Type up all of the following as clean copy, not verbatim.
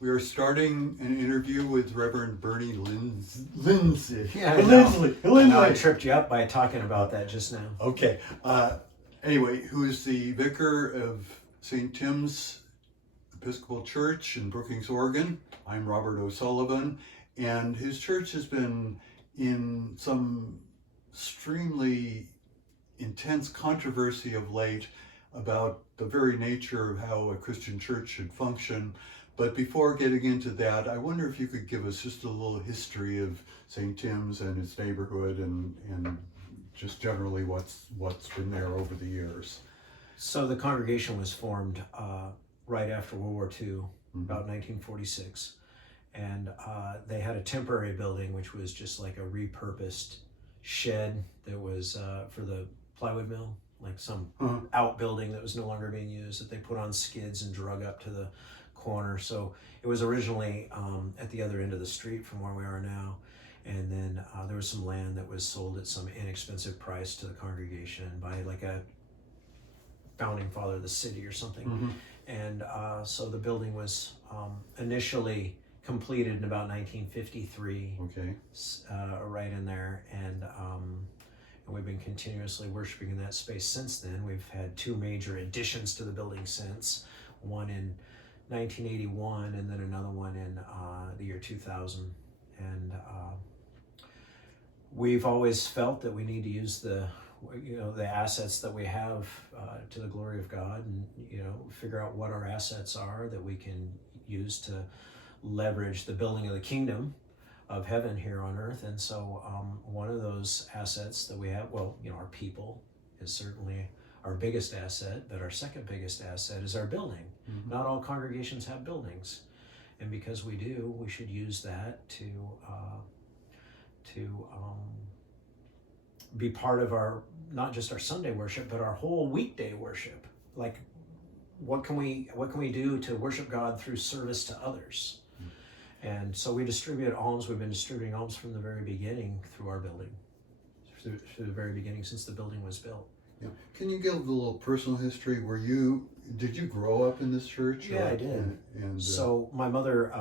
We are starting an interview with Reverend Bernie Lindsay. Yeah, Lindsley. I tripped you up by talking about that just now. Okay. Anyway, who is the vicar of St. Tim's Episcopal Church in Brookings, Oregon. I'm Robert O'Sullivan, and his church has been in some extremely intense controversy of late about the very nature of how a Christian church should function. But before getting into that, I wonder if you could give us just a little history of St. Tim's and its neighborhood and just generally what's been there over the years. So the congregation was formed right after World War II, about 1946. And they had a temporary building, which was just like a repurposed shed that was for the plywood mill, like some outbuilding that was no longer being used, that they put on skids and drug up to the corner. So it was originally at the other end of the street from where we are now. And then there was some land that was sold at some inexpensive price to the congregation by like a founding father of the city or something. And so the building was initially completed in about 1953. Okay. Right in there. And we've been continuously worshiping in that space since then. We've had two major additions to the building since, one in 1981 and then another one in the year 2000. And we've always felt that we need to use the assets that we have to the glory of God, and figure out what our assets are that we can use to leverage the building of the kingdom of heaven here on earth. And so one of those assets that we have, our people is certainly our biggest asset, but our second biggest asset is our building. Not all congregations have buildings, and because we do, we should use that to be part of our, not just our Sunday worship, but our whole weekday worship. Like, what can we do to worship God through service to others? And so we distribute alms. We've been distributing alms from the very beginning through our building, through the very beginning since the building was built. Yeah. Can you give a little personal history? Did you grow up in this church? Yeah, I did. And so my mother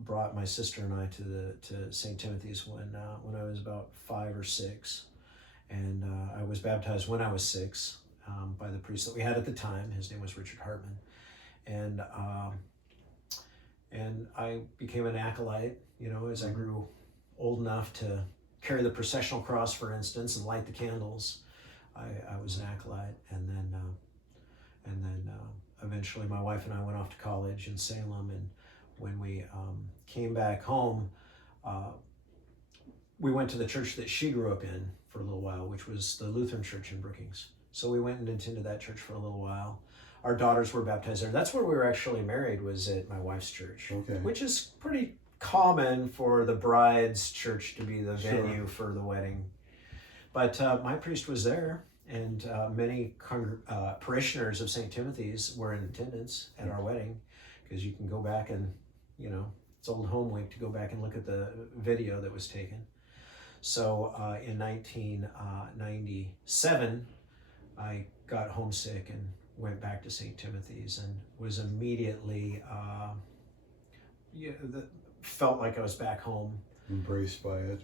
brought my sister and I to St. Timothy's when I was about 5 or 6, and I was baptized when I was 6 by the priest that we had at the time. His name was Richard Hartman, and I became an acolyte. As I grew old enough to carry the processional cross, for instance, and light the candles, I was an acolyte, and then eventually my wife and I went off to college in Salem, and when we came back home, we went to the church that she grew up in for a little while, which was the Lutheran church in Brookings. So we went and attended that church for a little while. Our daughters were baptized there. That's where we were actually married, was at my wife's church, which is pretty common for the bride's church to be the venue for the wedding. But my priest was there, and many parishioners of St. Timothy's were in attendance at our wedding, because you can go back and, it's Old Home Week to go back and look at the video that was taken. So in 1997, I got homesick and went back to St. Timothy's, and was immediately, felt like I was back home. Embraced by it.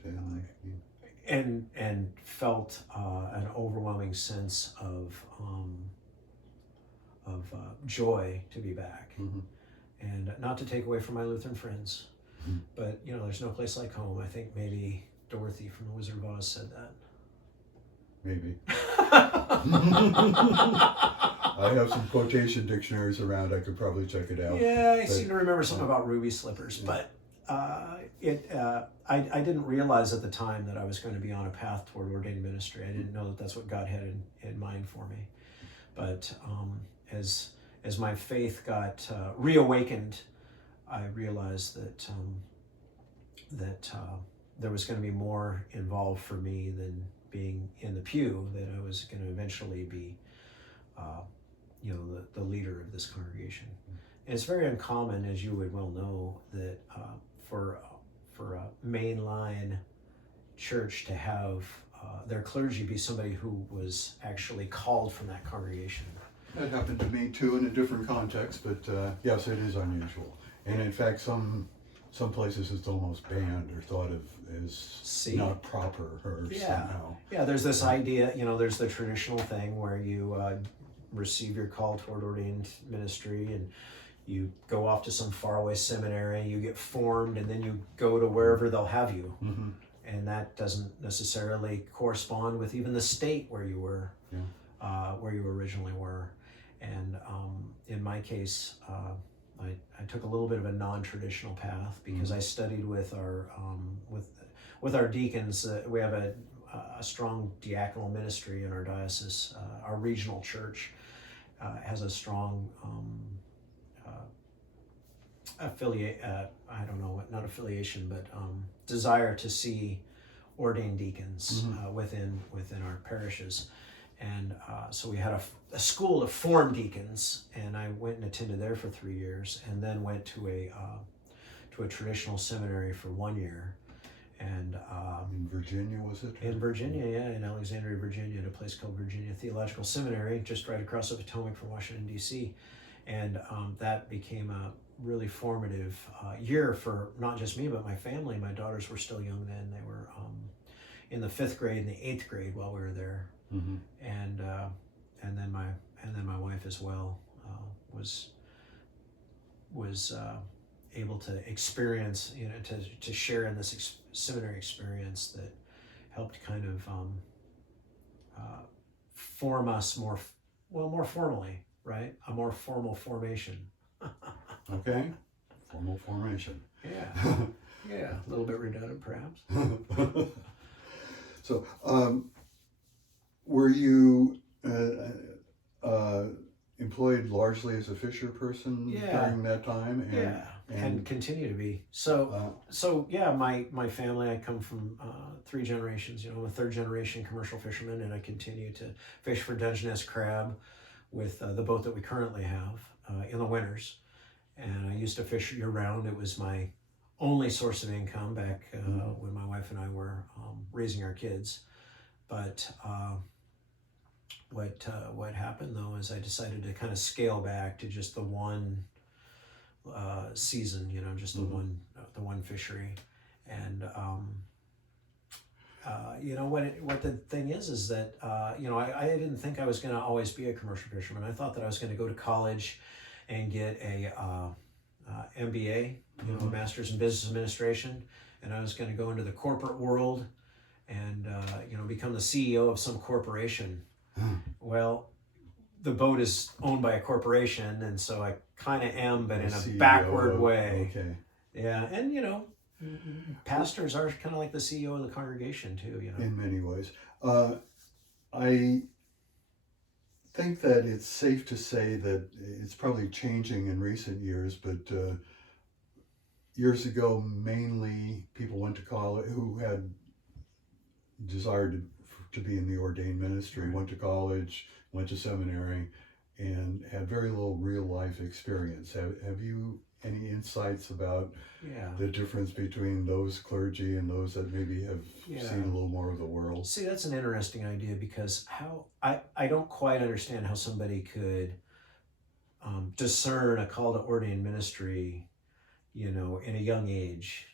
And felt an overwhelming sense of joy to be back. And not to take away from my Lutheran friends, but there's no place like home. I think maybe Dorothy from The Wizard of Oz said that. Maybe. I have some quotation dictionaries around. I could probably check it out. Yeah, I seem to remember something about ruby slippers, but I didn't realize at the time that I was going to be on a path toward ordained ministry. I didn't know that that's what God had in mind for me. But as my faith got reawakened, I realized that there was going to be more involved for me than being in the pew, that I was going to eventually be the leader of this congregation. And it's very uncommon, as you would well know, that for a mainline church to have their clergy be somebody who was actually called from that congregation. That happened to me too in a different context, but yes, it is unusual. And in fact, some places it's almost banned or thought of as not proper or somehow. Yeah, there's this idea, there's the traditional thing where you receive your call toward ordained ministry and you go off to some faraway seminary, you get formed, and then you go to wherever they'll have you. Mm-hmm. And that doesn't necessarily correspond with even the state where you were, where you originally were. And in my case, I took a little bit of a non-traditional path because I studied with our with our deacons. We have a strong diaconal ministry in our diocese. Our regional church has a strong not affiliation, but desire to see ordained deacons within our parishes. And so we had a school of formed deacons, and I went and attended there for 3 years, and then went to a traditional seminary for 1 year. And in Virginia, was it? In Virginia, yeah, in Alexandria, Virginia, at a place called Virginia Theological Seminary, just right across the Potomac from Washington, D.C. And that became a really formative year for not just me, but my family. My daughters were still young then. They were in the 5th grade and the 8th grade while we were there. Mm-hmm. And then my wife as well was able to experience, to share in this seminary experience that helped kind of form us more formally, right? A more formal formation. Okay, formal formation. Yeah, yeah, a little bit redundant perhaps. So, were you employed largely as a fisher person during that time? And continue to be. So my family, I come from 3 generations. I'm a 3rd generation commercial fisherman, and I continue to fish for Dungeness crab with the boat that we currently have in the winters. And I used to fish year round. It was my only source of income back when my wife and I were raising our kids. But what happened though is I decided to kind of scale back to just the one season, just the one fishery. And what the thing is that I didn't think I was going to always be a commercial fisherman. I thought that I was going to go to college and get a MBA, a Master's in Business Administration, and I was going to go into the corporate world and become the CEO of some corporation. Well, the boat is owned by a corporation, and so I kind of am, but in a backward way. Okay. Yeah, and pastors are kind of like the CEO of the congregation too. In many ways, I think that it's safe to say that it's probably changing in recent years, but years ago, mainly people went to college who had desired to be in the ordained ministry, went to college, went to seminary, and had very little real life experience. Have you any insights about the difference between those clergy and those that maybe have seen a little more of the world? See, that's an interesting idea, because I don't quite understand how somebody could discern a call to ordained ministry, in a young age.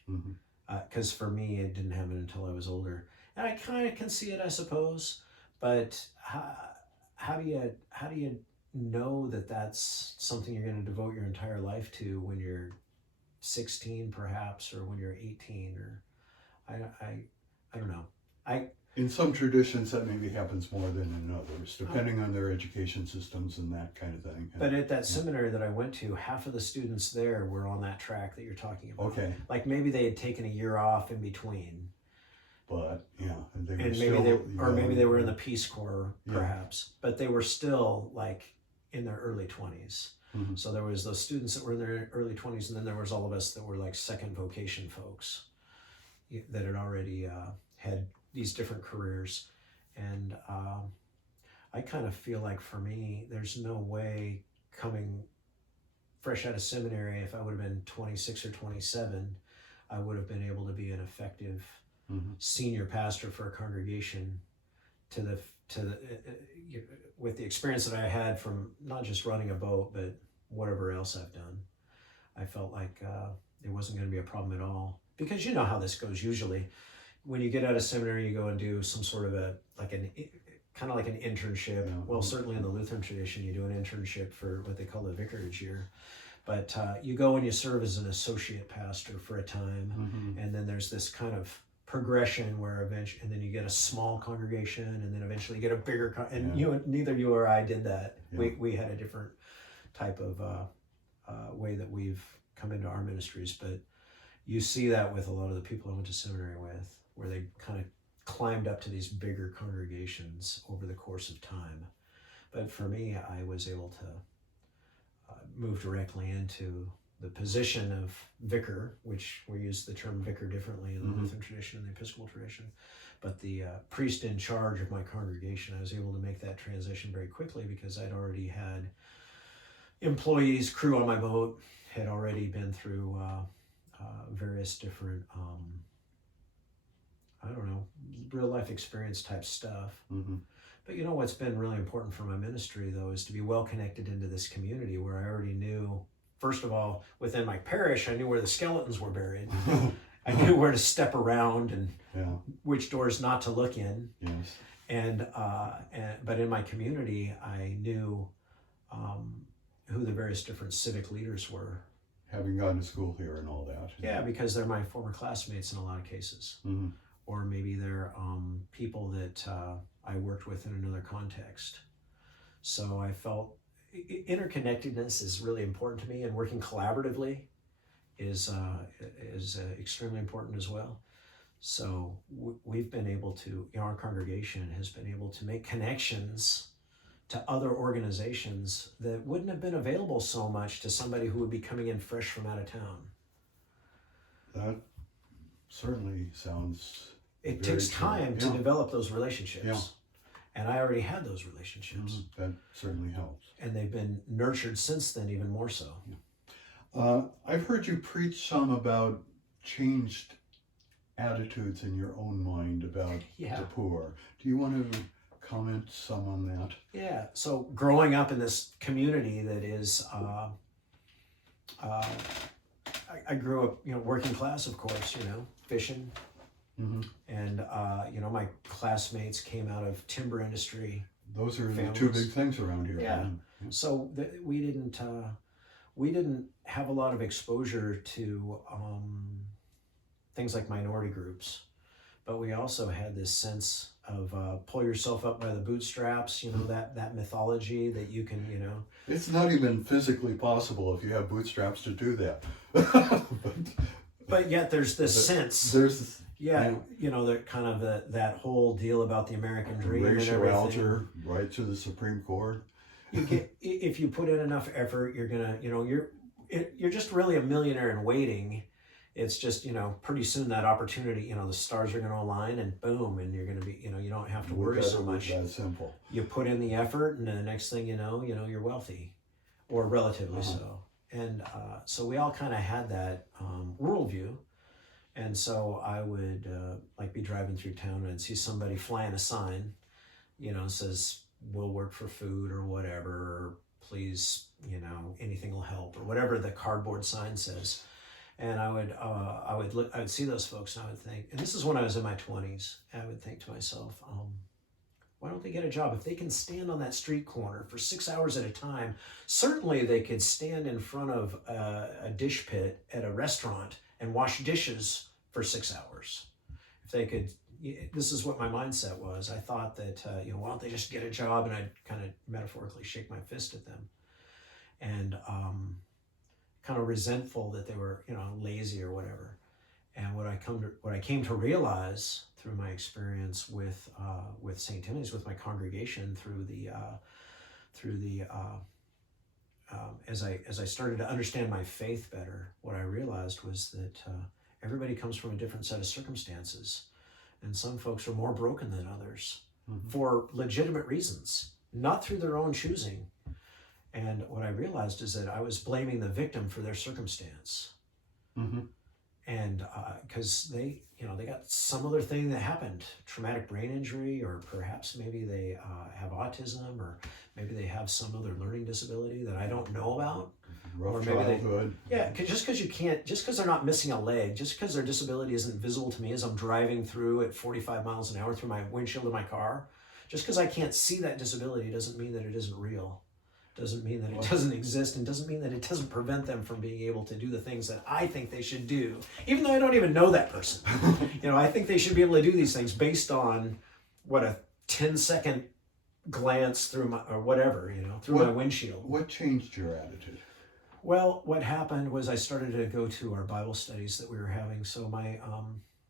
Because for me, it didn't happen until I was older. And I kind of can see it, I suppose, but how do you know that that's something you're going to devote your entire life to when you're 16, perhaps, or when you're 18, or I don't know. In some traditions, that maybe happens more than in others, depending on their education systems and that kind of thing. But at that seminary that I went to, half of the students there were on that track that you're talking about. Okay. Like maybe they had taken a year off in between. But maybe they were in the Peace Corps, perhaps. But they were still like in their early 20s. So there was those students that were in their early 20s, and then there was all of us that were like second vocation folks that had already had these different careers. And I kind of feel like for me, there's no way coming fresh out of seminary, if I would have been 26 or 27, I would have been able to be an effective senior pastor for a congregation with the experience that I had from not just running a boat, but whatever else I've done. I felt like it wasn't going to be a problem at all, because you know how this goes usually. When you get out of seminary, you go and do some sort of kind of like an internship. Yeah. Well, certainly in the Lutheran tradition, you do an internship for what they call the vicarage year. But you go and you serve as an associate pastor for a time, and then there's this kind of progression where eventually, and then you get a small congregation, and then eventually you get a bigger. Neither you or I did that. Yeah. We had a different type of way that we've come into our ministries, but you see that with a lot of the people I went to seminary with, where they kind of climbed up to these bigger congregations over the course of time. But for me, I was able to move directly into the position of vicar, which we use the term vicar differently in the Lutheran tradition and the Episcopal tradition. But the priest in charge of my congregation, I was able to make that transition very quickly because I'd already had employees, crew on my boat, had already been through various different, real life experience type stuff. But you know what's been really important for my ministry, though, is to be well connected into this community where I already knew, first of all, within my parish, I knew where the skeletons were buried. I knew where to step around and which doors not to look in. Yes. But in my community, I knew who the various different civic leaders were. Having gone to school here and all that. Yeah, because they're my former classmates in a lot of cases. Or maybe they're people that I worked with in another context. So I felt interconnectedness is really important to me, and working collaboratively is extremely important as well. So we've been able to, our congregation has been able to make connections to other organizations that wouldn't have been available so much to somebody who would be coming in fresh from out of town. That certainly sounds... It takes time to develop those relationships. Yeah. And I already had those relationships. That certainly helps. And they've been nurtured since then, even more so. I've heard you preach some about changed attitudes in your own mind about the poor. Do you want to comment some on that? Yeah. So growing up in this community that is, I grew up, working class, of course, fishing. And, my classmates came out of timber industry. Those are families. The two big things around here. Yeah. So we didn't have a lot of exposure to things like minority groups, but we also had this sense of pull yourself up by the bootstraps, that mythology that you can, It's not even physically possible if you have bootstraps to do that. But yet there's this sense. There's this, the kind of that whole deal about the American dream. Racial altar, right to the Supreme Court. You get, if you put in enough effort, you're gonna, you're just really a millionaire in waiting. It's just, pretty soon that opportunity, the stars are going to align and boom, and you're going to be, you don't have to worry so much. That's simple. You put in the effort, and the next thing you know, you're wealthy, or relatively so. And so we all kind of had that worldview. And so I would be driving through town and I'd see somebody flying a sign, says, we'll work for food or whatever, or please, anything will help, or whatever the cardboard sign says. And I would see those folks and I would think, and this is when I was in my 20s, I would think to myself, why don't they get a job? If they can stand on that street corner for 6 hours at a time, certainly they could stand in front of a dish pit at a restaurant and wash dishes for 6 hours. If they could, this is what my mindset was. I thought that, why don't they just get a job? And I'd kind of metaphorically shake my fist at them. And kind of resentful that they were, lazy or whatever. And what I came to realize through my experience with St. Timothy's, with my congregation, as I started to understand my faith better, what I realized was that everybody comes from a different set of circumstances, and some folks are more broken than others for legitimate reasons, not through their own choosing. And what I realized is that I was blaming the victim for their circumstance. and because they got some other thing that happened, traumatic brain injury, or perhaps maybe they have autism, or maybe they have some other learning disability that I don't know about. Rough Or maybe childhood. just because they're not missing a leg, just because their disability isn't visible to me as I'm driving through at 45 miles an hour through my windshield of my car, just because I can't see that disability doesn't mean that it isn't real. Doesn't mean that it doesn't exist, and doesn't mean that it doesn't prevent them from being able to do the things that I think they should do, even though I don't even know that person. I think they should be able to do these things based on what a 10-second glance through my, or whatever, through my windshield. What changed your attitude? Well, what happened was I started to go to our Bible studies that we were having. So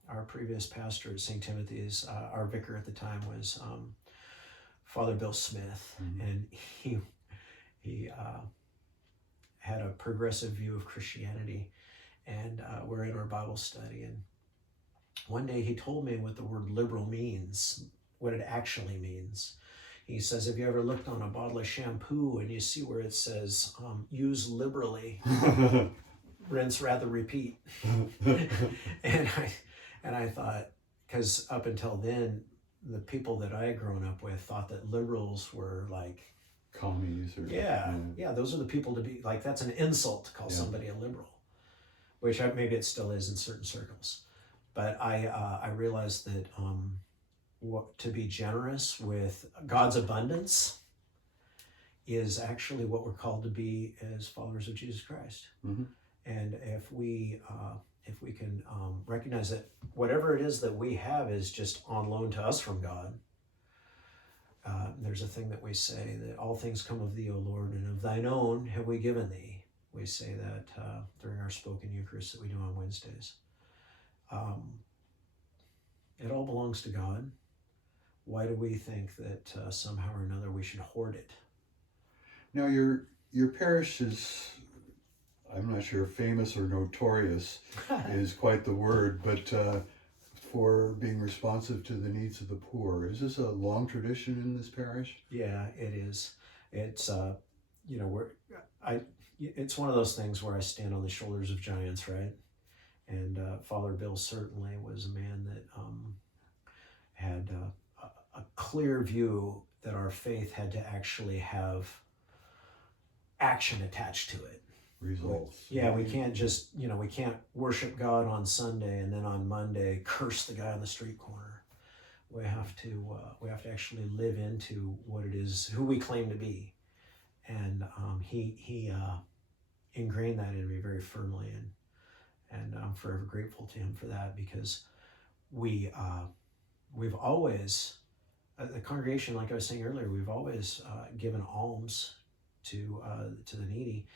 our previous pastor at St. Timothy's, our vicar at the time was Father Bill Smith, and he had a progressive view of Christianity, and we're in our Bible study, and one day he told me what the word liberal means, what it actually means. He says, have you ever looked on a bottle of shampoo and you see where it says, use liberally, rinse, rather repeat? and I thought, because up until then, the people that I had grown up with thought that liberals were like commies, or those are the people to be like. That's an insult to call somebody a liberal, which maybe it still is in certain circles. But I realized that to be generous with God's abundance is actually what we're called to be as followers of Jesus Christ. And if we can recognize that whatever it is that we have is just on loan to us from God. There's a thing that we say that all things come of thee, O Lord, and of thine own have we given thee. We say that during our spoken Eucharist that we do on Wednesdays. It all belongs to God. Why do we think that somehow or another we should hoard it? Now your parish is, I'm not sure famous or notorious is quite the word, but for being responsive to the needs of the poor. Is this a long tradition in this parish? Yeah, it is. It's it's one of those things where I stand on the shoulders of giants, right? And Father Bill certainly was a man that had a clear view that our faith had to actually have action attached to it. Results. Yeah, we can't just, we can't worship God on Sunday and then on Monday curse the guy on the street corner. We have to actually live into what it is, who we claim to be. And he ingrained that in me very firmly, and I'm forever grateful to him for that, because we've always, the congregation, like I was saying earlier, we've always given alms to the needy.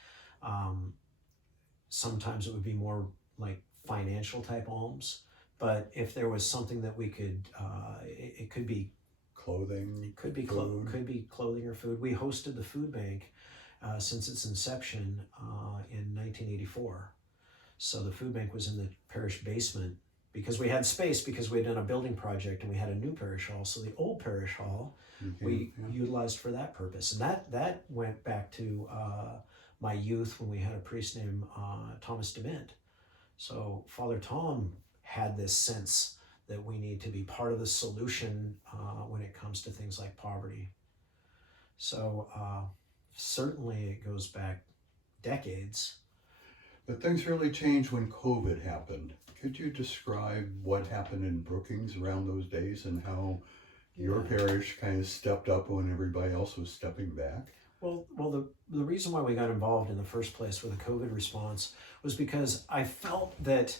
Sometimes it would be more like financial type alms, but if there was something that we could, it could be clothing, it could be could be clothing or food. We hosted the food bank since its inception in 1984. So the food bank was in the parish basement because we had space, because we had done a building project and we had a new parish hall. So the old parish hall we utilized for that purpose, and that went back to my youth when we had a priest named Thomas DeMint. So Father Tom had this sense that we need to be part of the solution when it comes to things like poverty. So certainly it goes back decades. But things really changed when COVID happened. Could you describe what happened in Brookings around those days and how your parish kind of stepped up when everybody else was stepping back? Well, the reason why we got involved in the first place with the COVID response was because I felt that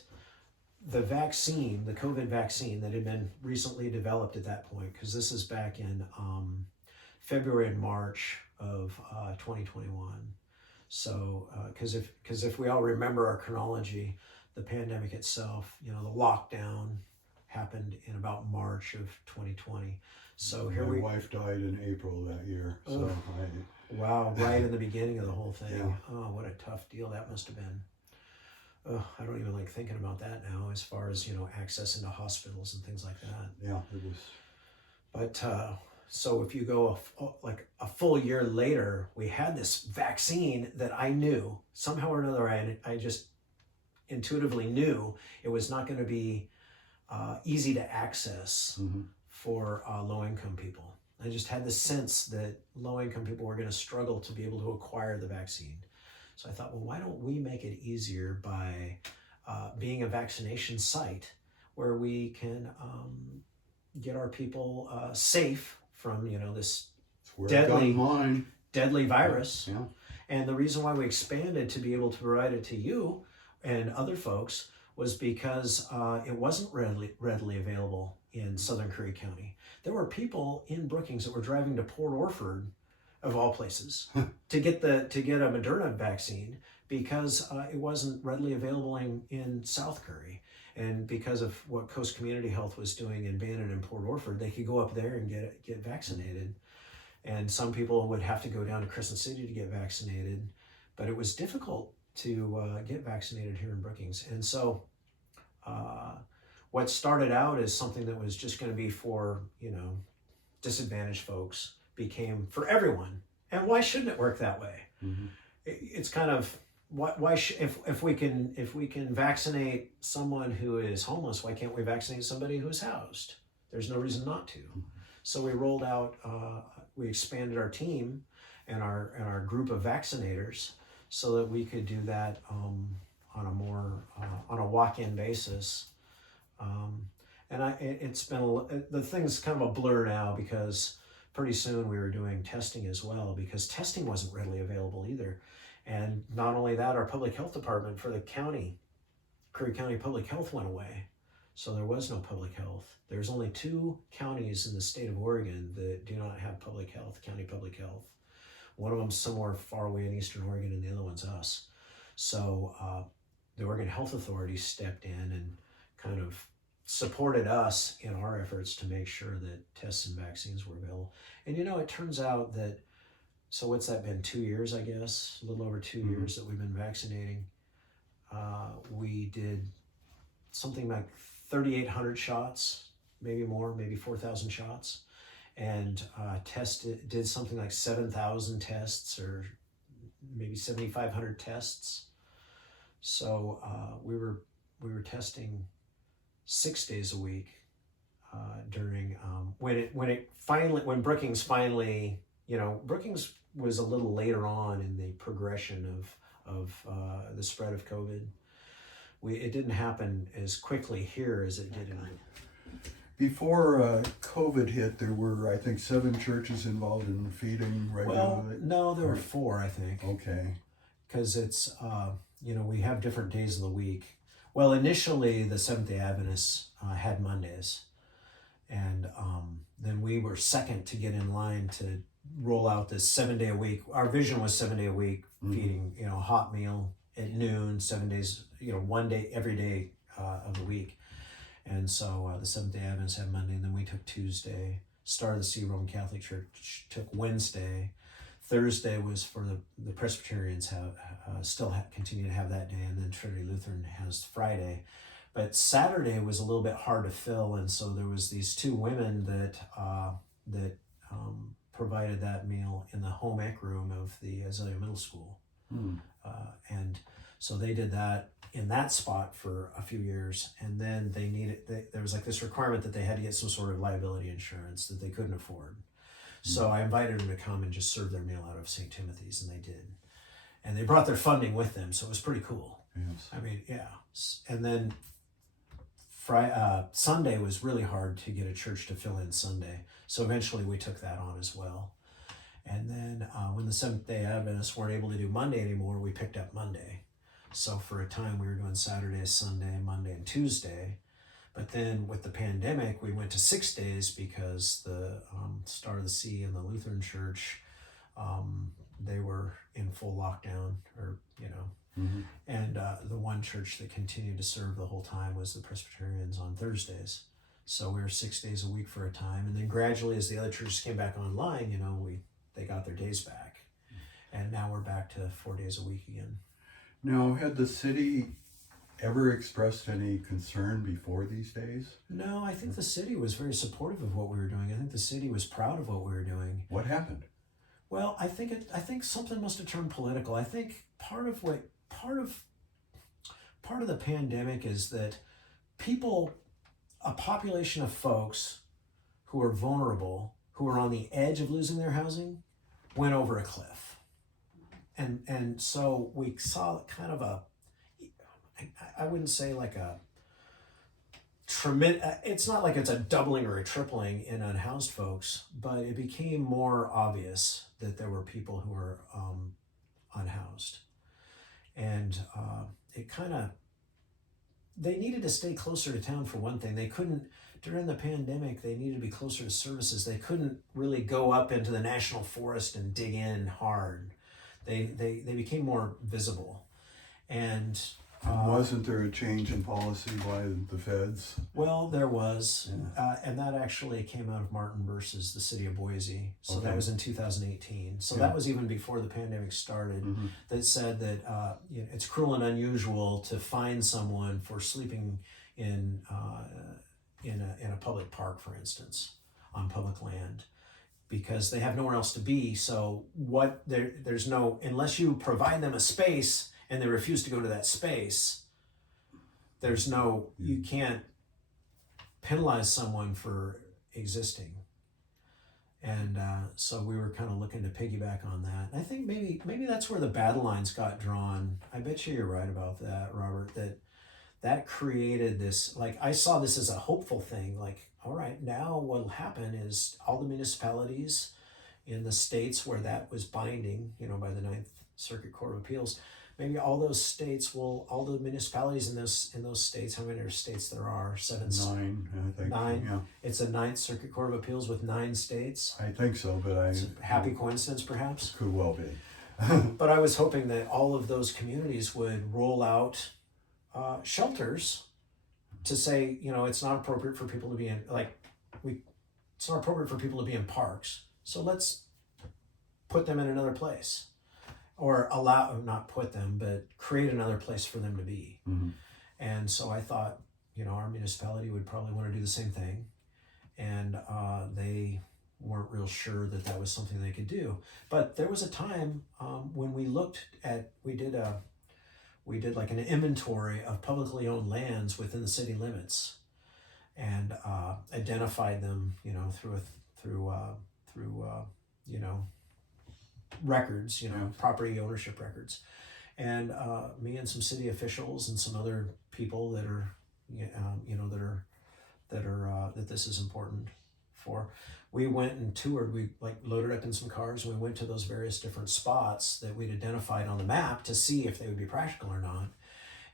the vaccine, the COVID vaccine that had been recently developed at that point, because this is back in February and March of 2021. So, because if we all remember our chronology, the pandemic itself, the lockdown happened in about March of 2020. So my wife died in April that year. So wow, right in the beginning of the whole thing. Yeah. Oh, what a tough deal that must have been. I don't even like thinking about that now, as far as access into hospitals and things like that. Yeah, it was. But so if you go a full year later, we had this vaccine that I knew somehow or another. I just intuitively knew it was not going to be easy to access for low-income people. I just had the sense that low-income people were going to struggle to be able to acquire the vaccine. So I thought, well, why don't we make it easier by being a vaccination site where we can get our people safe from, this deadly virus. Yeah. And the reason why we expanded to be able to provide it to you and other folks was because it wasn't readily available in Southern Curry County. There were people in Brookings that were driving to Port Orford, of all places, to get a Moderna vaccine because it wasn't readily available in South Curry. And because of what Coast Community Health was doing in Bannon and Port Orford, they could go up there and get vaccinated. And some people would have to go down to Crescent City to get vaccinated, but it was difficult to get vaccinated here in Brookings. And so what started out as something that was just going to be for, disadvantaged folks became for everyone. And why shouldn't it work that way? It's kind of, if we can vaccinate someone who is homeless, why can't we vaccinate somebody who's housed? There's no reason not to. So we rolled out, we expanded our team and our group of vaccinators so that we could do that on a walk-in basis. It's been the thing's kind of a blur now because pretty soon we were doing testing as well because testing wasn't readily available either. And not only that, our public health department for the county, Curry County Public Health went away. So there was no public health. There's only 2 counties in the state of Oregon that do not have public health, county public health. One of them's somewhere far away in Eastern Oregon and the other one's us. So the Oregon Health Authority stepped in and kind of supported us in our efforts to make sure that tests and vaccines were available. And it turns out that, so what's that been, 2 years, I guess, a little over 2 years that we've been vaccinating. We did something like 3,800 shots, maybe more, maybe 4,000 shots, and did something like 7,000 tests or maybe 7,500 tests. So we were testing 6 days a week during when Brookings finally, Brookings was a little later on in the progression of the spread of COVID. It didn't happen as quickly here as it did in. Before COVID hit, there were, I think, 7 churches involved in feeding regularly. Well, no, there were 4, I think. Okay. Because it's, we have different days of the week. Well, initially, the Seventh-day Adventists had Mondays. And then we were second to get in line to roll out this 7-day-a-week. Our vision was 7-day-a-week feeding, a hot meal at noon, 7 days, 1 day, every day of the week. And so the Seventh-day Adventists had Monday, and then we took Tuesday. Star of the Sea Roman Catholic Church took Wednesday. Thursday was for the Presbyterians continue to have that day, and then Trinity Lutheran has Friday. But Saturday was a little bit hard to fill, and so there was these 2 women that provided that meal in the home ec room of the Azalea Middle School. And so they did that in that spot for a few years, and then there was like this requirement that they had to get some sort of liability insurance that they couldn't afford. So I invited them to come and just serve their meal out of St. Timothy's, and they did. And they brought their funding with them, so it was pretty cool. Yes. I mean, yeah. And then Sunday was really hard to get a church to fill in Sunday, so eventually we took that on as well. And then when the Seventh-day Adventists weren't able to do Monday anymore, we picked up Monday. So for a time we were doing Saturday, Sunday, Monday, and Tuesday. But then with the pandemic, we went to 6 days because the Star of the Sea and the Lutheran Church, they were in full lockdown, and the one church that continued to serve the whole time was the Presbyterians on Thursdays. So we were 6 days a week for a time, and then gradually as the other churches came back online, they got their days back, and now we're back to 4 days a week again. Now, had the city ever expressed any concern before these days? No, I think the city was very supportive of what we were doing. I think the city was proud of what we were doing. What happened? Well, I think something must have turned political. I think part of part of the pandemic is that a population of folks who are vulnerable, who are on the edge of losing their housing, went over a cliff. And so we saw kind of I wouldn't say like a tremendous, it's not like it's a doubling or a tripling in unhoused folks, but it became more obvious that there were people who were unhoused. And they needed to stay closer to town for one thing. They couldn't, during the pandemic, they needed to be closer to services. They couldn't really go up into the national forest and dig in hard. They became more visible. And wasn't there a change in policy by the feds? well, there was, and that actually came out of Martin versus the city of Boise. So Okay. that was in 2018. So Yeah. that was even before the pandemic started. Mm-hmm. That said that it's cruel and unusual to fine someone for sleeping in a public park, for instance, on public land, because they have nowhere else to be. So there's no, unless you provide them a space and they refuse to go to that space, there's no, you can't penalize someone for existing. And so we were kind of looking to piggyback on that. And I think maybe that's where the battle lines got drawn. I bet you're right about that, Robert, that created this, like, I saw this as a hopeful thing. Like, all right, now what'll happen is all the municipalities in the states where that was binding, by the Ninth Circuit Court of Appeals, maybe all the municipalities in those states, how many states there are? 7? 9, I think. 9. Yeah. It's a Ninth Circuit Court of Appeals with 9 states. I think so, but It's a happy coincidence, perhaps. Could well be. But I was hoping that all of those communities would roll out shelters to say, it's not appropriate for people to be in, it's not appropriate for people to be in parks. So let's put them in another place. Or not put them, but create another place for them to be. Mm-hmm. And so I thought, our municipality would probably want to do the same thing. And they weren't real sure that was something they could do. But there was a time when we did like an inventory of publicly owned lands within the city limits, and identified them, through records, property ownership records. And me and some city officials and some other people that are, that this is important for, we went and toured. We loaded up in some cars and we went to those various different spots that we'd identified on the map to see if they would be practical or not.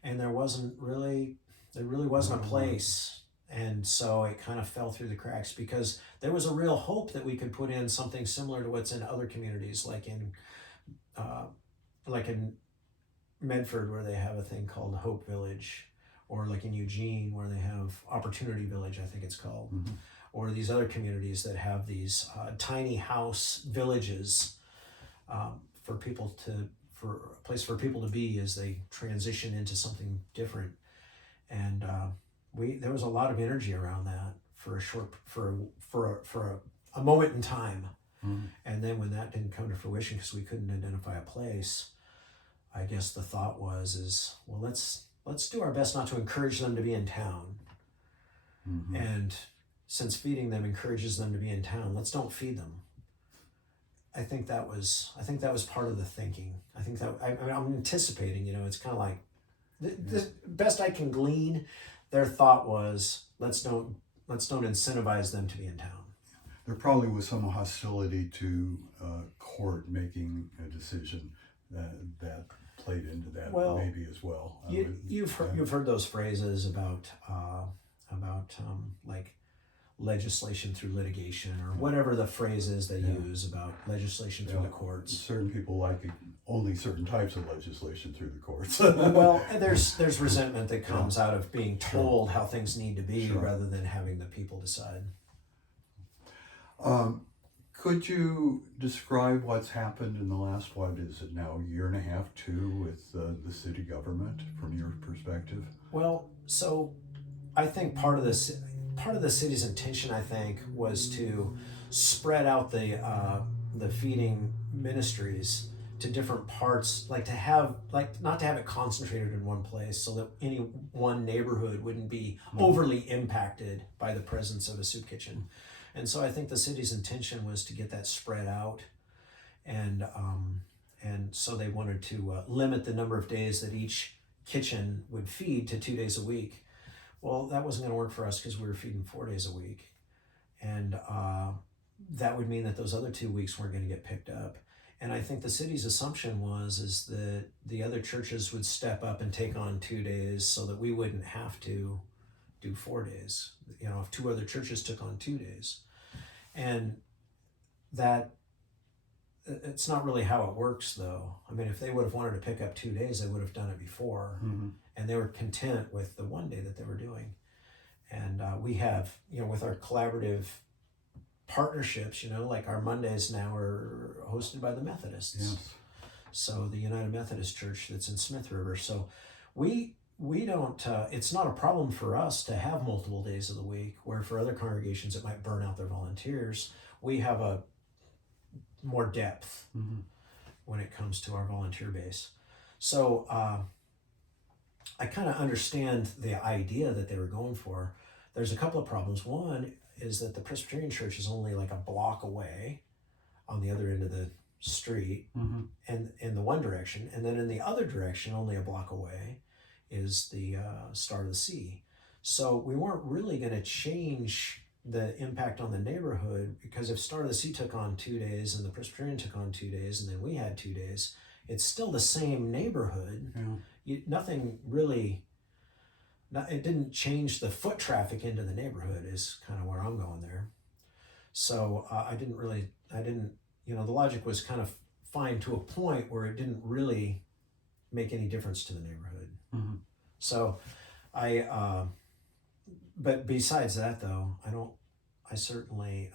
And there really wasn't a place. And so it kind of fell through the cracks, because there was a real hope that we could put in something similar to what's in other communities, like in Medford, where they have a thing called Hope Village, or like in Eugene, where they have Opportunity Village, I think it's called, Mm-hmm. or these other communities that have these tiny house villages for a place for people to be as they transition into something different. And there was a lot of energy around that for a moment in time. Mm-hmm. And then when that didn't come to fruition because we couldn't identify a place, I guess the thought was, well, let's do our best not to encourage them to be in town. Mm-hmm. And since feeding them encourages them to be in town, let's don't feed them. I think that was part of the thinking. I think that I'm anticipating, it's kind of like the best I can glean. Their thought was, let's don't incentivize them to be in town. There probably was some hostility to court making a decision that played into that, maybe as well. You've heard those phrases about like legislation through litigation, or whatever the phrase is they use about legislation through the courts. Certain people like only certain types of legislation through the courts. Well, there's resentment that comes out of being told how things need to be rather than having the people decide. Could you describe what's happened in the last, year and a half, 2, with the city government from your perspective? Well, so I think part of the city's intention, I think, was to spread out the feeding ministries to different parts, like to have, like not to have it concentrated in one place so that any one neighborhood wouldn't be overly impacted by the presence of a soup kitchen. And so I think the city's intention was to get that spread out, and so they wanted to limit the number of days that each kitchen would feed to 2 days a week. Well, that wasn't going to work for us because we were feeding 4 days a week, and that would mean that those other 2 weeks weren't going to get picked up. And I think the city's assumption is that the other churches would step up and take on 2 days so that we wouldn't have to do 4 days. You know, if 2 other churches took on 2 days. And that, it's not really how it works though. I mean, if they would have wanted to pick up 2 days, they would have done it before. Mm-hmm. And they were content with the 1 day that they were doing. And we have, you know, with our collaborative partnerships, you know, like our Mondays now are hosted by the Methodists. Yes. So the United Methodist Church that's in Smith River. So we don't, it's not a problem for us to have multiple days of the week, where for other congregations it might burn out their volunteers. We have a more depth when it comes to our volunteer base. So I kind of understand the idea that they were going for. There's a couple of problems. One is that the Presbyterian Church is only like a block away on the other end of the street, and in the one direction, and then in the other direction, only a block away, is the Star of the Sea. So we weren't really going to change the impact on the neighborhood, because if Star of the Sea took on 2 days and the Presbyterian took on 2 days and then we had 2 days, it's still the same neighborhood. Nothing really, it didn't change the foot traffic into the neighborhood is kind of where I'm going there. So I didn't, you know, the logic was kind of fine to a point where it didn't really make any difference to the neighborhood. So but besides that though, I certainly,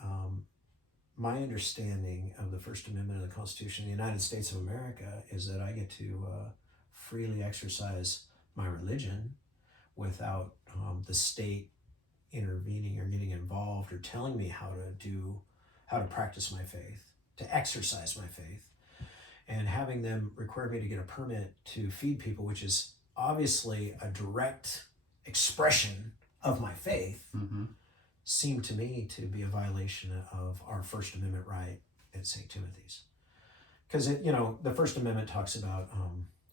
my understanding of the First Amendment of the Constitution of the United States of America is that I get to freely exercise my religion without the state intervening or getting involved or telling me how to practice my faith, to exercise my faith. And having them require me to get a permit to feed people, which is obviously a direct expression of my faith, seemed to me to be a violation of our First Amendment right at St. Timothy's. Because, you know, the First Amendment talks about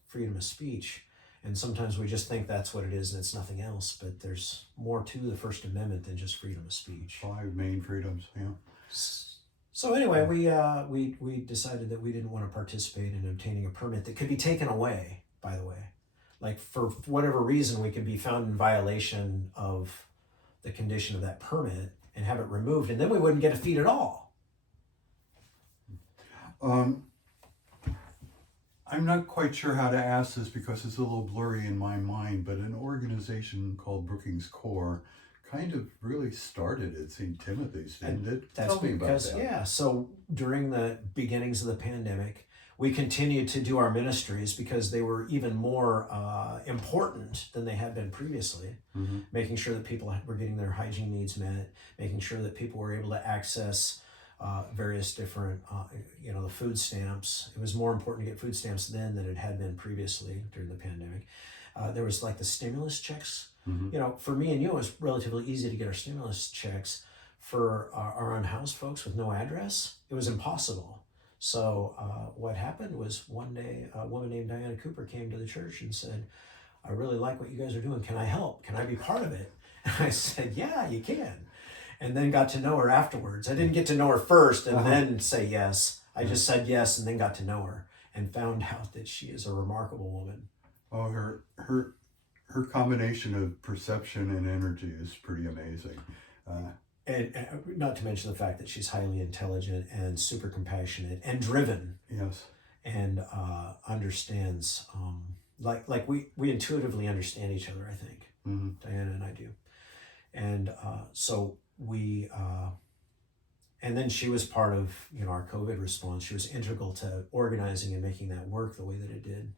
freedom of speech, and sometimes we just think that's what it is and it's nothing else, but there's more to the First Amendment than just freedom of speech. 5 main freedoms, yeah. So anyway, we decided that we didn't want to participate in obtaining a permit that could be taken away, by the way. Like for whatever reason, we could be found in violation of the condition of that permit and have it removed, and then we wouldn't get a feed at all. I'm not quite sure how to ask this because it's a little blurry in my mind, but an organization called Brookings Corps kind of really started at St. Timothy's, didn't it? That's Tell me because, about that. yeah, so during the beginnings of the pandemic, we continued to do our ministries because they were even more important than they had been previously. Making sure that people were getting their hygiene needs met, making sure that people were able to access various different, the food stamps. It was more important to get food stamps then than it had been previously during the pandemic. There was like the stimulus checks. You know, for me and you, it was relatively easy to get our stimulus checks. For our unhoused folks with no address, it was impossible. So what happened was one day a woman named Diana Cooper came to the church and said, "I really like what you guys are doing. Can I help? Can I be part of it?" And I said, "Yeah, you can." And then got to know her afterwards. I didn't get to know her first and then say yes. I just said yes and then got to know her and found out that she is a remarkable woman. Oh, her combination of perception and energy is pretty amazing. And not to mention the fact that she's highly intelligent and super compassionate and driven. Yes. And understands, like we intuitively understand each other, I think. Diana and I do. And so we, and then she was part of, our COVID response. She was integral to organizing and making that work the way that it did.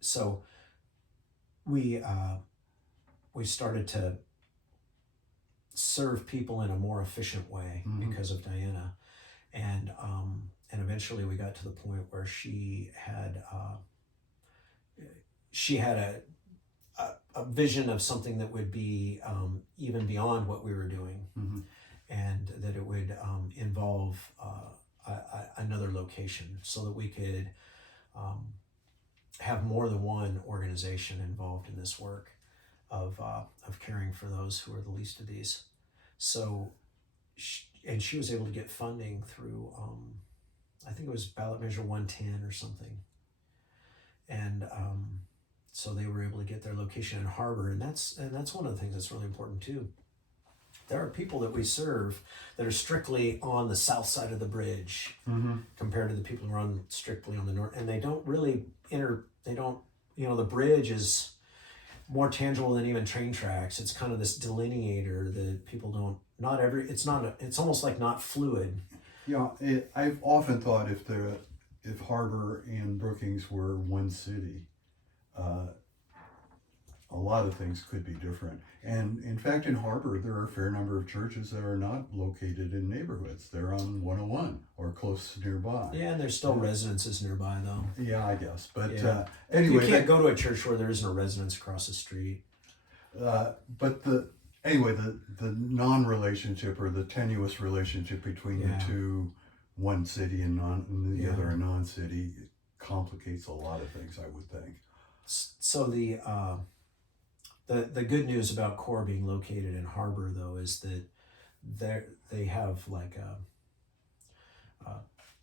So we started to serve people in a more efficient way because of Diana. And and eventually we got to the point where she had a vision of something that would be even beyond what we were doing, Mm-hmm. and that it would involve another location, so that we could have more than one organization involved in this work of caring for those who are the least of these. So, she was able to get funding through, I think it was ballot measure 110 or something, and so they were able to get their location in Harbor, and that's one of the things that's really important too. There are people that we serve that are strictly on the south side of the bridge, Mm-hmm. compared to the people who are strictly on the north, and they don't really the bridge is more tangible than even train tracks. It's kind of this delineator that people don't, it's almost like not fluid. Yeah, I've often thought if Harbor and Brookings were one city, a lot of things could be different. And in fact, in Harbor, there are a fair number of churches that are not located in neighborhoods. They're on 101 or close nearby. Yeah, and there's still residences nearby though. Yeah, I guess. But Yeah. anyway, You can't go to a church where there isn't a residence across the street. but the non-relationship or the tenuous relationship between the two, one city and the other a non-city, complicates a lot of things, I would think. So the good news about Core being located in Harbor though is that they have like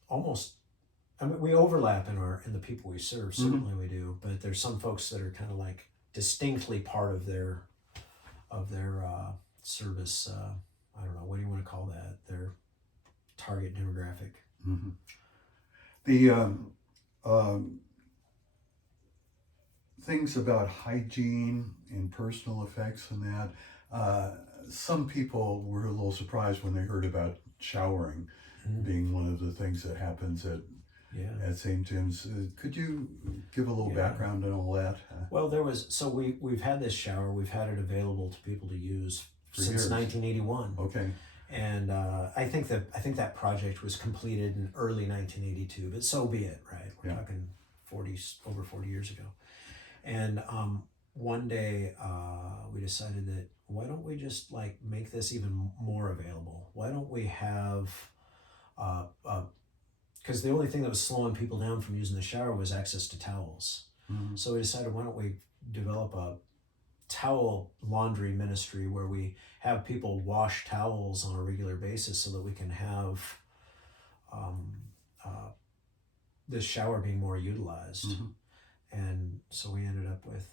almost, I mean, we overlap in the people we serve, certainly we do, but there's some folks that are kind of like distinctly part of their service. I don't know, what do you want to call that? Their target demographic. Mm-hmm. The things about hygiene and personal effects and that, some people were a little surprised when they heard about showering being one of the things that happens at St. Tim's. Could you give a little background on all that? Well, we've had this shower. We've had it available to people to use since years. 1981. Okay. And I think that project was completed in early 1982, but so be it, right? We're talking over 40 years ago. And one day we decided that why don't we just like make this even more available? Why don't we have because the only thing that was slowing people down from using the shower was access to towels. Mm-hmm. So we decided, why don't we develop a towel laundry ministry where we have people wash towels on a regular basis so that we can have this shower being more utilized. Mm-hmm. And so we ended up with,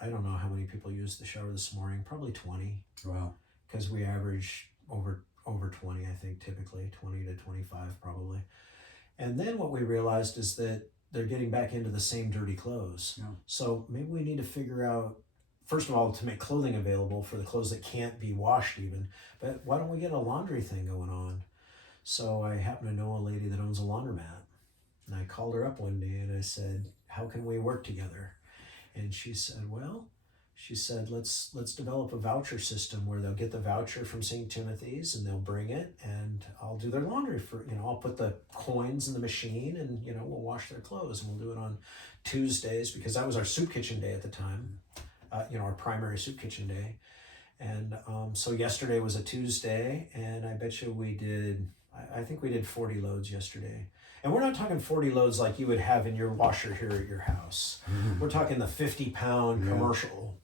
I don't know how many people used the shower this morning, probably 20. Wow. Because we average over 20, I think, typically 20 to 25 probably. And then what we realized is that they're getting back into the same dirty clothes. Yeah. So maybe we need to figure out, first of all, to make clothing available for the clothes that can't be washed even, but why don't we get a laundry thing going on? So I happen to know a lady that owns a laundromat, and I called her up one day and I said, how can we work together? And she said, let's develop a voucher system where they'll get the voucher from St. Timothy's and they'll bring it, and I'll do their laundry I'll put the coins in the machine, and we'll wash their clothes, and we'll do it on Tuesdays, because that was our soup kitchen day at the time, our primary soup kitchen day. And so yesterday was a Tuesday, and I bet you I think we did 40 loads yesterday. And we're not talking 40 loads like you would have in your washer here at your house. Mm-hmm. We're talking the 50-pound commercial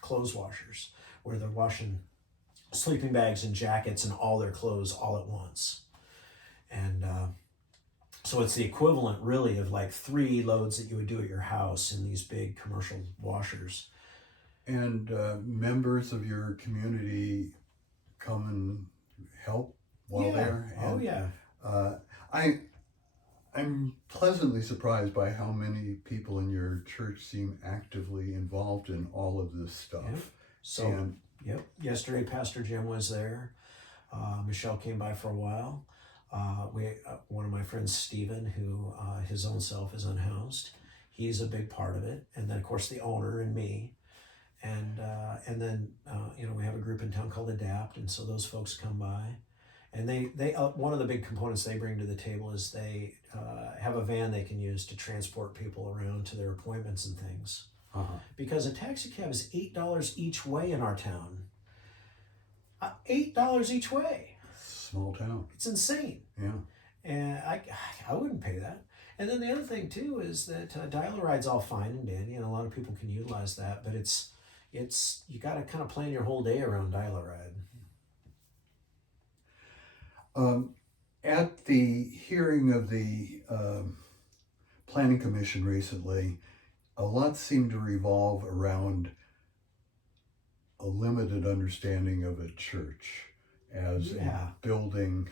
clothes washers, where they're washing sleeping bags and jackets and all their clothes all at once. And so it's the equivalent really of like 3 loads that you would do at your house in these big commercial washers. And members of your community come and help while there? And, I'm pleasantly surprised by how many people in your church seem actively involved in all of this stuff. Yesterday Pastor Jim was there. Michelle came by for a while. One of my friends, Stephen, who his own self is unhoused, he's a big part of it. And then of course the owner and me. And then we have a group in town called Adapt, and so those folks come by. And they one of the big components they bring to the table is they have a van they can use to transport people around to their appointments and things. Because a taxi cab is $8 each way in our town. $8 each way. Small town. It's insane. Yeah. And I wouldn't pay that. And then the other thing too is that dial-a-ride's all fine and dandy, and a lot of people can utilize that, but it's you got to kind of plan your whole day around dial-a-ride. At the hearing of the Planning Commission recently, a lot seemed to revolve around a limited understanding of a church as a building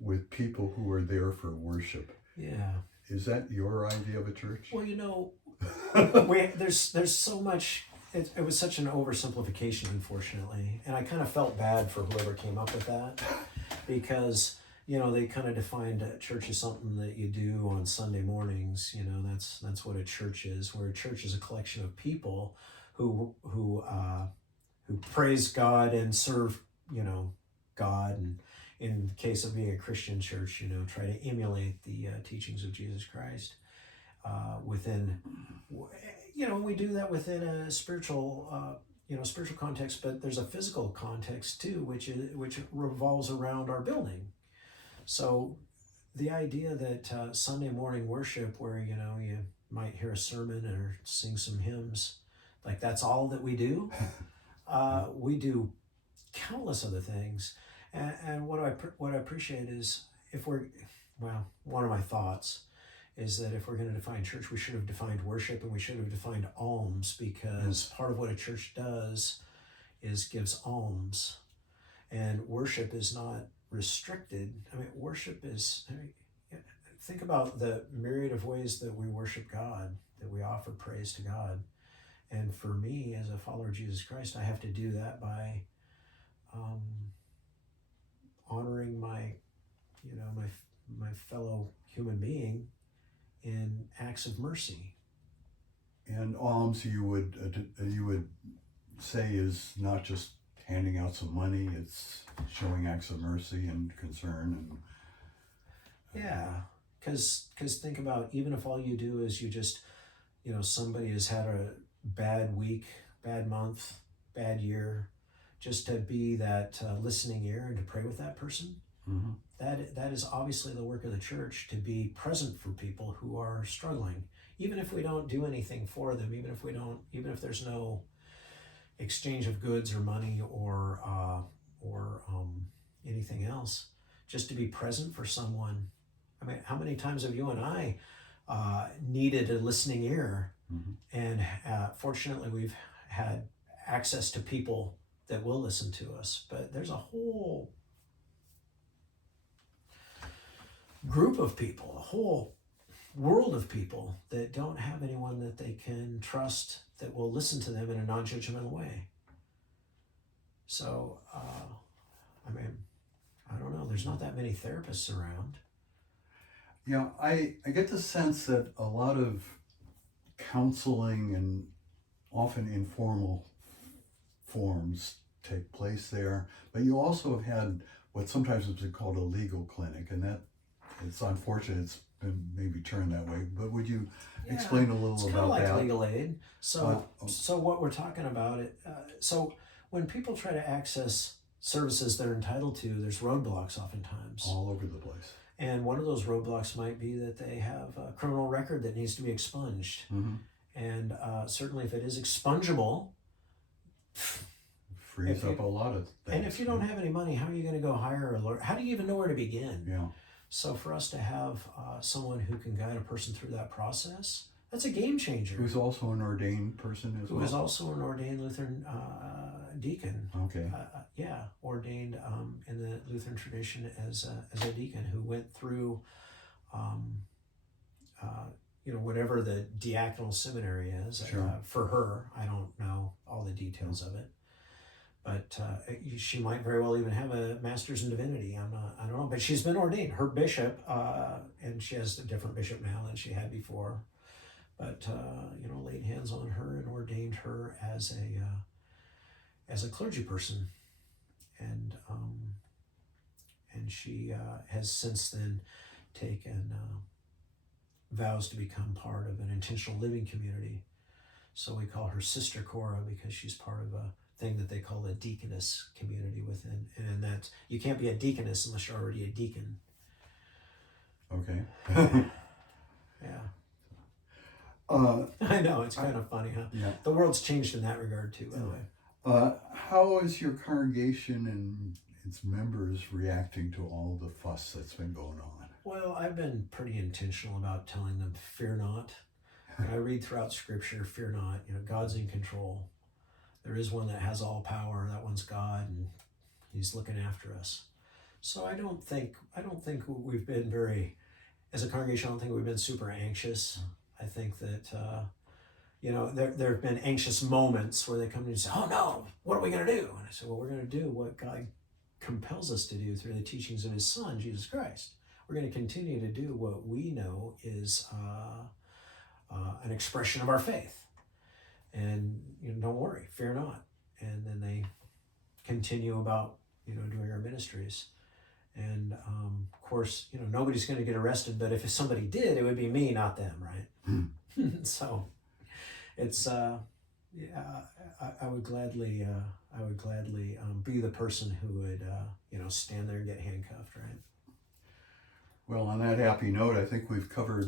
with people who are there for worship. Yeah. Is that your idea of a church? Well, there's so much. It was such an oversimplification, unfortunately, and I kind of felt bad for whoever came up with that, because they kind of defined a church as something that you do on Sunday mornings. That's what a church is. Where a church is a collection of people who praise God and serve God, and in the case of being a Christian church, try to emulate the teachings of Jesus Christ within. We do that within a spiritual context, but there's a physical context too, which revolves around our building. So the idea that Sunday morning worship, where you might hear a sermon or sing some hymns, like that's all that we do. We do countless other things, and what I appreciate is one of my thoughts is that if we're going to define church, we should have defined worship, and we should have defined alms, because part of what a church does is gives alms, and worship is not restricted. Worship is, think about the myriad of ways that we worship God, that we offer praise to God. And for me, as a follower of Jesus Christ, I have to do that by honoring my fellow human being in acts of mercy. And alms, you would say, is not just handing out some money; it's showing acts of mercy and concern. And because think about, even if all you do is you just, somebody has had a bad week, bad month, bad year, just to be that listening ear and to pray with that person. Mm-hmm. That is obviously the work of the church, to be present for people who are struggling, even if we don't do anything for them, even if there's no exchange of goods or money or anything else, just to be present for someone. How many times have you and I needed a listening ear? Mm-hmm. And fortunately, we've had access to people that will listen to us. But there's a whole group of people, a whole world of people that don't have anyone that they can trust that will listen to them in a non-judgmental way. So, I don't know. There's not that many therapists around. Yeah, I get the sense that a lot of counseling and often informal forms take place there, but you also have had what sometimes has been called a legal clinic, and that it's unfortunate it's been maybe turned that way. But would you explain a little about that? It's kind of like legal aid. So what we're talking about, so when people try to access services they're entitled to, there's roadblocks oftentimes. All over the place. And one of those roadblocks might be that they have a criminal record that needs to be expunged. Mm-hmm. And certainly if it is expungible, frees up a lot of things. And if you don't have any money, how are you going to go hire a lawyer? How do you even know where to begin? Yeah. So for us to have someone who can guide a person through that process, that's a game changer. Who's also an ordained person as well? Who is also an ordained Lutheran deacon. Okay. Ordained in the Lutheran tradition as a deacon, who went through, whatever the diaconal seminary is. Sure. For her, I don't know all the details of it, but she might very well even have a master's in divinity. I don't know, but she's been ordained. Her bishop, and she has a different bishop now than she had before, but laid hands on her and ordained her as a clergy person, and and she has since then taken vows to become part of an intentional living community. So we call her Sister Cora because she's part of a thing that they call the deaconess community within, and that you can't be a deaconess unless you're already a deacon. Okay. Yeah. Uh, I know, it's kind of funny, huh? yeah. The world's changed in that regard too, by the way. How is your congregation and its members reacting to all the fuss that's been going on? Well, I've been pretty intentional about telling them, fear not. And I read throughout Scripture, fear not. God's in control. There is one that has all power. That one's God, and He's looking after us. So I don't think we've been very, as a congregation, I don't think we've been super anxious. I think that, there have been anxious moments where they come to me and say, oh no, what are we going to do? And I said, well, we're going to do what God compels us to do through the teachings of His Son, Jesus Christ. We're going to continue to do what we know is an expression of our faith. And don't worry, fear not. And then they continue about doing our ministries. And of course, nobody's going to get arrested, but if somebody did, it would be me, not them, right? So it's I would gladly be the person who would stand there and get handcuffed, right? Well, on that happy note, I think we've covered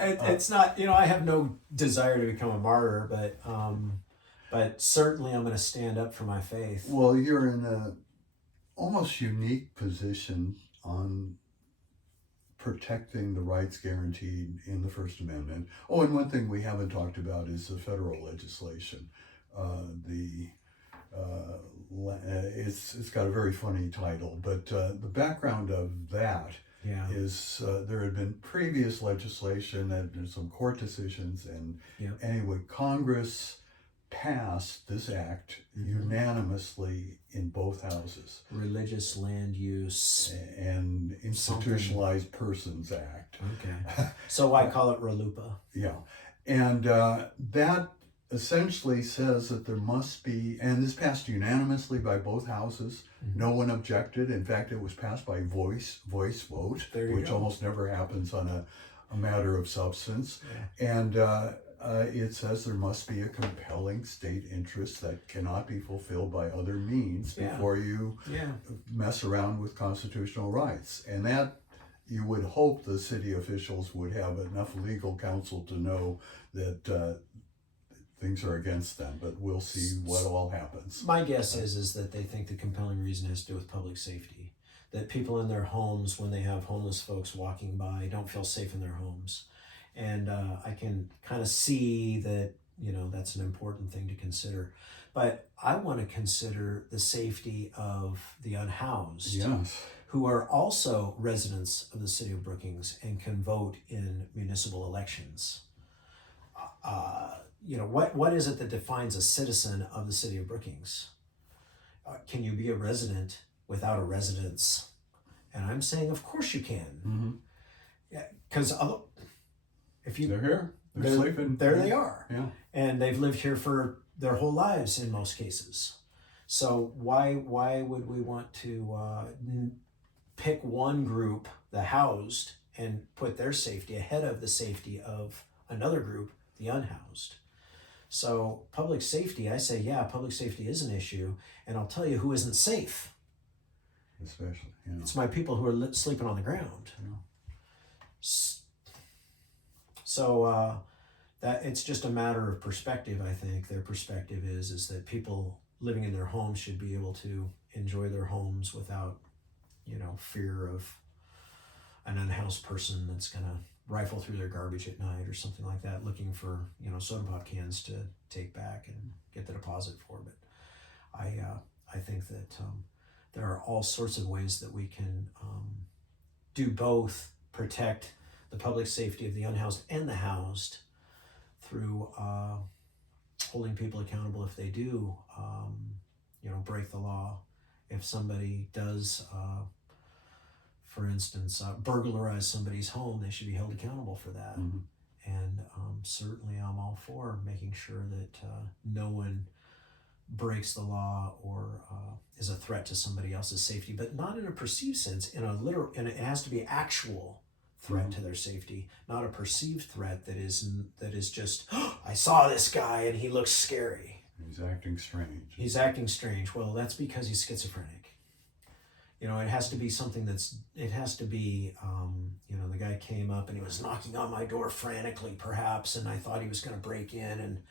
It's not, I have no desire to become a martyr, but certainly I'm going to stand up for my faith. Well, you're in a almost unique position on protecting the rights guaranteed in the First Amendment. Oh, and one thing we haven't talked about is the federal legislation. It's got a very funny title, but the background of that is there had been previous legislation, and there's some court decisions, and anyway, Congress passed this act unanimously in both houses. Religious Land Use and Institutionalized Persons Act. Okay. So I call it RLUIPA. Yeah. And that essentially says that there must be, and this passed unanimously by both houses. Mm-hmm. No one objected. In fact, it was passed by voice vote, which almost never happens on a matter of substance. Yeah. And it says there must be a compelling state interest that cannot be fulfilled by other means before you mess around with constitutional rights. And that, you would hope the city officials would have enough legal counsel to know that things are against them, but we'll see what all happens. My guess is that they think the compelling reason has to do with public safety. That people in their homes, when they have homeless folks walking by, don't feel safe in their homes. And I can kind of see that, that's an important thing to consider. But I want to consider the safety of the unhoused, who are also residents of the city of Brookings and can vote in municipal elections. What is it that defines a citizen of the city of Brookings? Can you be a resident without a residence? And I'm saying, of course you can. Mm-hmm. Yeah, because if you they're here, they're sleeping. There they are. Yeah, and they've lived here for their whole lives in most cases. So why would we want to pick one group, the housed, and put their safety ahead of the safety of another group, the unhoused? So public safety, I say, public safety is an issue, and I'll tell you who isn't safe. Especially, it's my people who are sleeping on the ground. So that it's just a matter of perspective. I think their perspective is that people living in their homes should be able to enjoy their homes without, fear of an unhoused person that's going to rifle through their garbage at night or something like that, looking for, soda pop cans to take back and get the deposit for. But I think that there are all sorts of ways that we can do both, protect the public safety of the unhoused and the housed through holding people accountable if they do, break the law. If somebody does, for instance, burglarize somebody's home, they should be held accountable for that. Mm-hmm. And certainly I'm all for making sure that no one breaks the law or is a threat to somebody else's safety, but not in a perceived sense, in a literal, and it has to be actual threat to their safety, not a perceived threat that is just, oh, I saw this guy and he looks scary. He's acting strange. He's acting strange. Well, that's because he's schizophrenic. You know, it has to be something it has to be, you know, the guy came up and he was knocking on my door frantically, perhaps, and I thought he was going to break in, and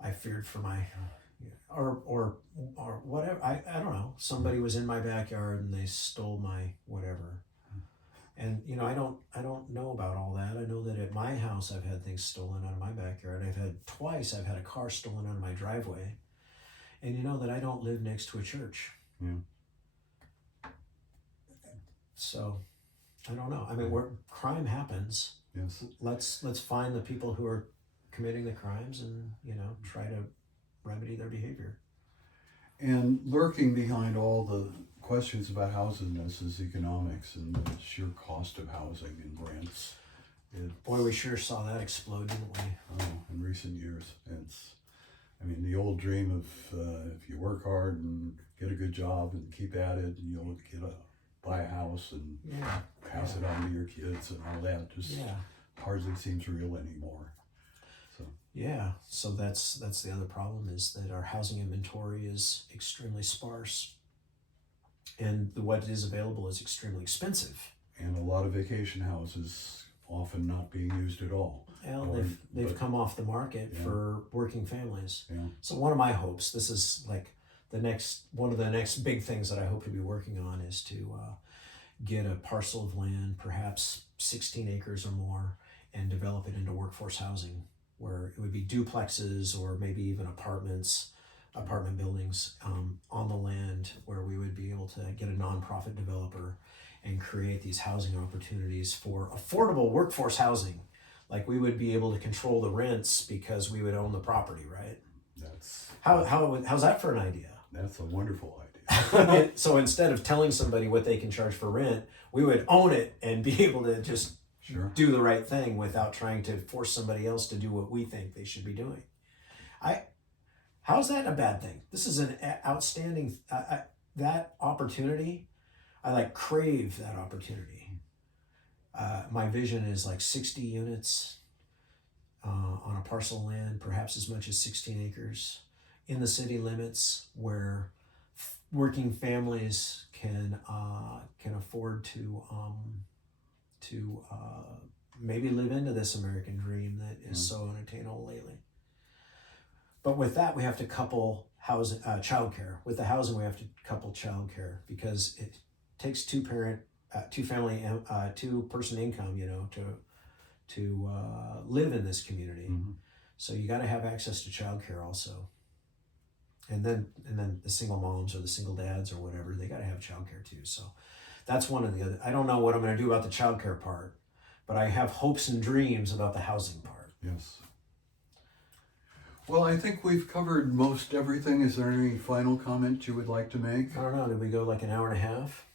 I feared for my, or whatever. I don't know. Somebody was in my backyard and they stole my whatever. And, you know, I don't know about all that. I know that at my house I've had things stolen out of my backyard. I've had a car stolen out of my driveway. And you know that I don't live next to a church. Yeah. So, I don't know. I mean, where crime happens, Yes. let's find the people who are committing the crimes and, you know, try to remedy their behavior. And lurking behind all the questions about housing is economics and the sheer cost of housing and rents. Boy, we sure saw that explode, didn't we? Oh, in recent years. I mean, the old dream of if you work hard and get a good job and keep at it, and you'll buy a house and pass it on to your kids and all that, just hardly seems real anymore. So that's the other problem, is that our housing inventory is extremely sparse, and what is available is extremely expensive. And a lot of vacation houses often not being used at all. Well, they've come off the market for working families. Yeah. So one of my hopes, this is like one of the next big things that I hope to be working on, is to get a parcel of land, perhaps 16 acres or more, and develop it into workforce housing, where it would be duplexes or maybe even apartment buildings on the land, where we would be able to get a nonprofit developer and create these housing opportunities for affordable workforce housing. Like, we would be able to control the rents because we would own the property, right? How's that for an idea? That's a wonderful idea. So instead of telling somebody what they can charge for rent, we would own it and be able to just do the right thing without trying to force somebody else to do what we think they should be doing. How's that a bad thing? This is an outstanding, that opportunity. I crave that opportunity. My vision is 60 units on a parcel of land, perhaps as much as 16 acres in the city limits, where working families can afford to maybe live into this American dream that is so unattainable lately. But with that, we have to couple childcare. With the housing, we have to couple childcare, because it takes two-person income, to live in this community. Mm-hmm. So you got to have access to childcare also. And then the single moms or the single dads or whatever, they got to have childcare too. So that's one of the other. I don't know what I'm going to do about the childcare part, but I have hopes and dreams about the housing part. Yes. Well, I think we've covered most everything. Is there any final comment you would like to make? I don't know. Did we go an hour and a half?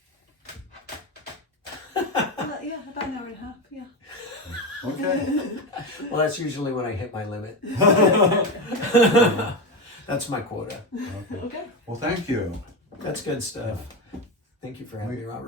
Yeah, about an hour and a half. Yeah. Okay. Well, that's usually when I hit my limit. That's my quota. Okay. Well, thank you. That's good stuff. Thank you for having me, Robert.